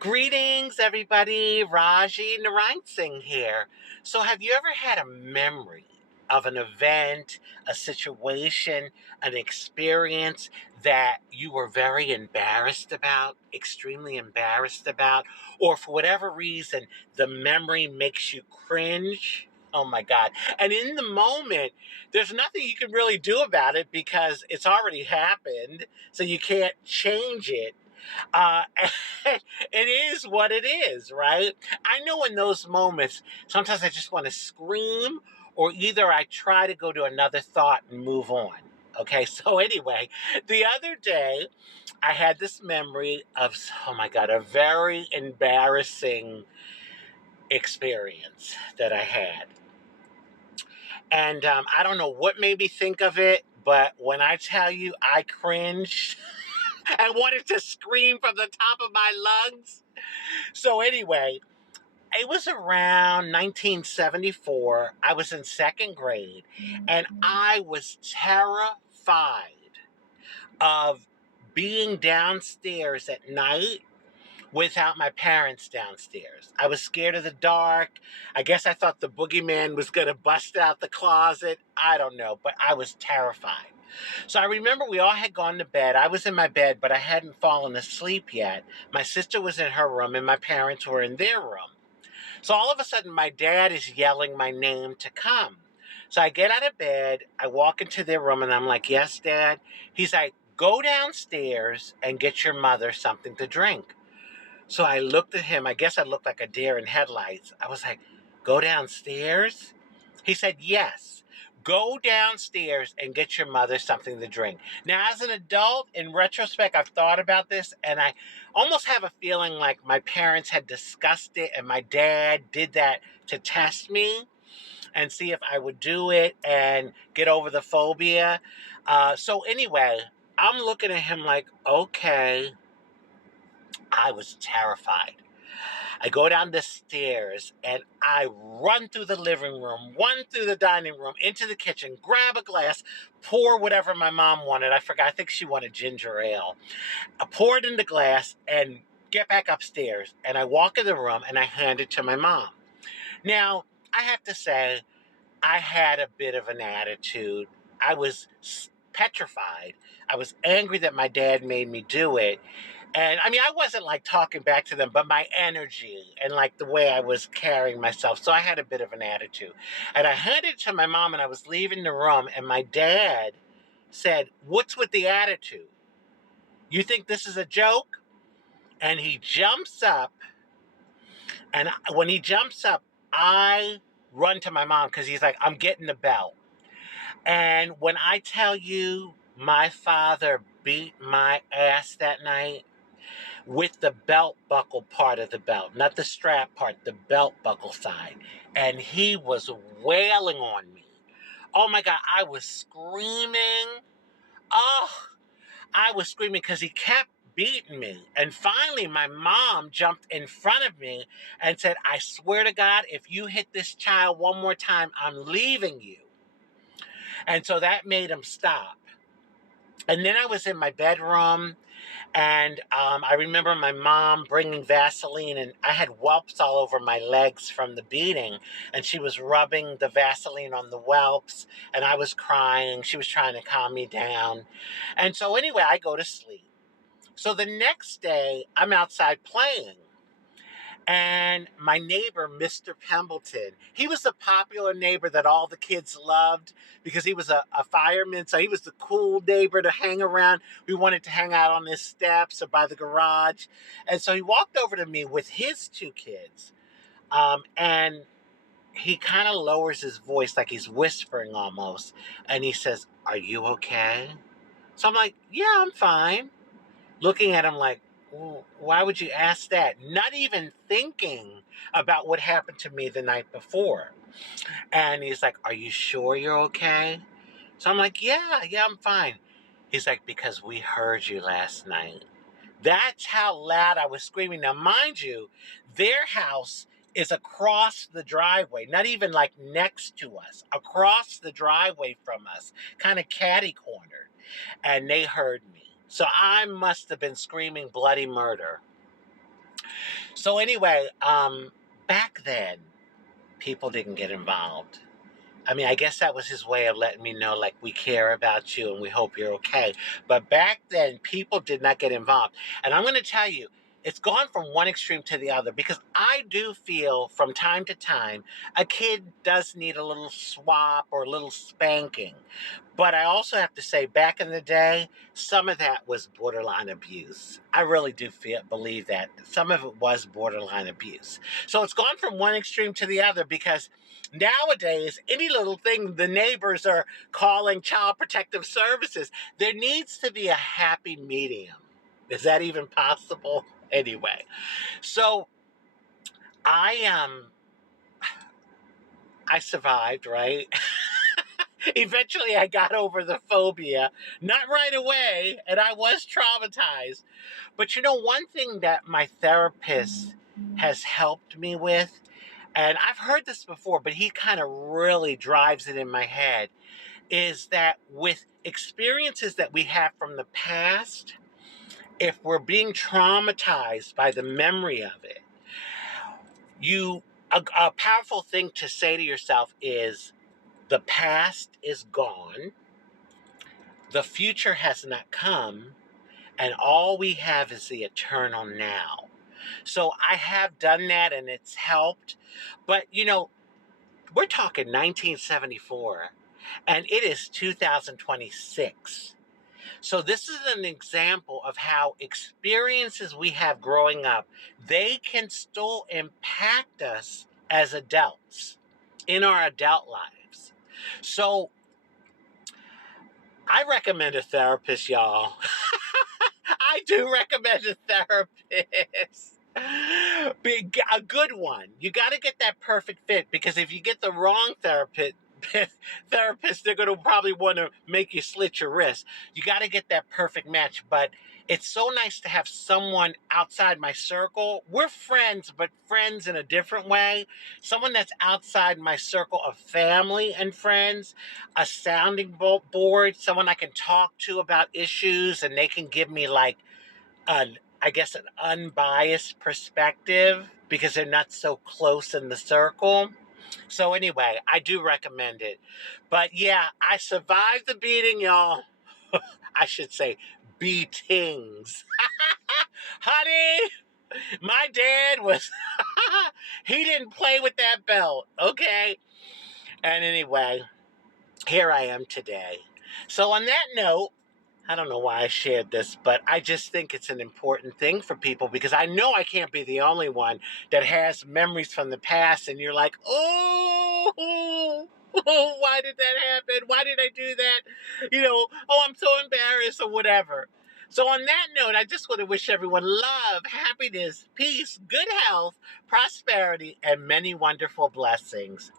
Greetings, everybody. Rajee Narinesingh here. So, have you ever had a memory of an event, a situation, an experience that you were very embarrassed about, extremely embarrassed about, or for whatever reason, the memory makes you cringe? Oh my God. And in the moment, there's nothing you can really do about it because it's already happened, so you can't change it. uh, it is what it is, right? I know in those moments, sometimes I just want to scream, or either I try to go to another thought and move on. Okay, so anyway, the other day I had this memory of, oh my God, a very embarrassing experience that I had. And I don't know what made me think of it, but when I tell you I cringed and wanted to scream from the top of my lungs. So anyway, it was around 1974. I was in second grade, and I was terrified of being downstairs at night without my parents downstairs. I was scared of the dark. I guess I thought the boogeyman was going to bust out the closet. I don't know, but I was terrified. So I remember we all had gone to bed. I was in my bed, but I hadn't fallen asleep yet. My sister was in her room, and my parents were in their room. So all of a sudden, my dad is yelling my name to come. So I get out of bed, I walk into their room, and I'm like, "Yes, Dad." He's like, "Go downstairs and get your mother something to drink." So I looked at him. I guess I looked like a deer in headlights. I was like, "Go downstairs?" He said, "Yes. Go downstairs and get your mother something to drink." Now, as an adult, in retrospect, I've thought about this, and I almost have a feeling like my parents had discussed it, and my dad did that to test me and see if I would do it and get over the phobia. So anyway, I'm looking at him like, okay. I was terrified. I go down the stairs and I run through the living room, run through the dining room, into the kitchen, grab a glass, pour whatever my mom wanted. I forgot, I think she wanted ginger ale. I pour it in the glass and get back upstairs. And I walk in the room and I hand it to my mom. Now, I have to say, I had a bit of an attitude. I was petrified. I was angry that my dad made me do it. And I mean, I wasn't like talking back to them, but my energy and like the way I was carrying myself. So I had a bit of an attitude. And I handed it to my mom and I was leaving the room. And my dad said, "What's with the attitude? You think this is a joke?" And he jumps up. And when he jumps up, I run to my mom because he's like, "I'm getting the belt." And when I tell you, my father beat my ass that night with the belt buckle part of the belt, not the strap part, the belt buckle side. And he was wailing on me. Oh my God, I was screaming. Oh, I was screaming because he kept beating me. And finally, my mom jumped in front of me and said, "I swear to God, if you hit this child one more time, I'm leaving you." And so that made him stop. And then I was in my bedroom, and I remember my mom bringing Vaseline, and I had whelps all over my legs from the beating, and she was rubbing the Vaseline on the whelps, and I was crying. She was trying to calm me down. And so anyway, I go to sleep. So the next day, I'm outside playing. And my neighbor, Mr. Pembleton, he was the popular neighbor that all the kids loved because he was a fireman. So he was the cool neighbor to hang around. We wanted to hang out on his steps or by the garage. And so he walked over to me with his two kids. And he kind of lowers his voice like he's whispering almost. And he says, "Are you okay?" So I'm like, "Yeah, I'm fine." Looking at him like, "Well, why would you ask that?" Not even thinking about what happened to me the night before. And he's like, "Are you sure you're okay?" So I'm like, yeah, I'm fine." He's like, "Because we heard you last night." That's how loud I was screaming. Now, mind you, their house is across the driveway, not even like next to us, across the driveway from us, kind of catty cornered. And they heard me. So I must have been screaming bloody murder. So anyway, back then, people didn't get involved. I mean, I guess that was his way of letting me know, like, we care about you and we hope you're okay. But back then, people did not get involved. And I'm going to tell you, it's gone from one extreme to the other because I do feel from time to time a kid does need a little swap or a little spanking. But I also have to say, back in the day, some of that was borderline abuse. I really do believe that. Some of it was borderline abuse. So it's gone from one extreme to the other because nowadays, any little thing, the neighbors are calling Child Protective Services. There needs to be a happy medium. Is that even possible? Anyway, so I I survived, right? Eventually, I got over the phobia, not right away, and I was traumatized. But you know, one thing that my therapist has helped me with, and I've heard this before, but he kind of really drives it in my head, is that with experiences that we have from the past, if we're being traumatized by the memory of it, a powerful thing to say to yourself is, the past is gone, the future has not come, and all we have is the eternal now. So I have done that and it's helped. But, you know, we're talking 1974 and it is 2026. So this is an example of how experiences we have growing up, they can still impact us as adults in our adult lives. So I recommend a therapist, y'all. I do recommend a therapist. A good one. You got to get that perfect fit because if you get the wrong therapist, they're going to probably want to make you slit your wrist. You got to get that perfect match. But it's so nice to have someone outside my circle. We're friends, but friends in a different way. Someone that's outside my circle of family and friends, a sounding board, someone I can talk to about issues and they can give me like I guess an unbiased perspective because they're not so close in the circle. So anyway, I do recommend it. But yeah, I survived the beating, y'all. I should say beatings. Honey, my dad was, he didn't play with that belt, okay? And anyway, here I am today. So on that note, I don't know why I shared this, but I just think it's an important thing for people because I know I can't be the only one that has memories from the past and you're like, oh, why did that happen? Why did I do that? You know, oh, I'm so embarrassed or whatever. So on that note, I just want to wish everyone love, happiness, peace, good health, prosperity, and many wonderful blessings.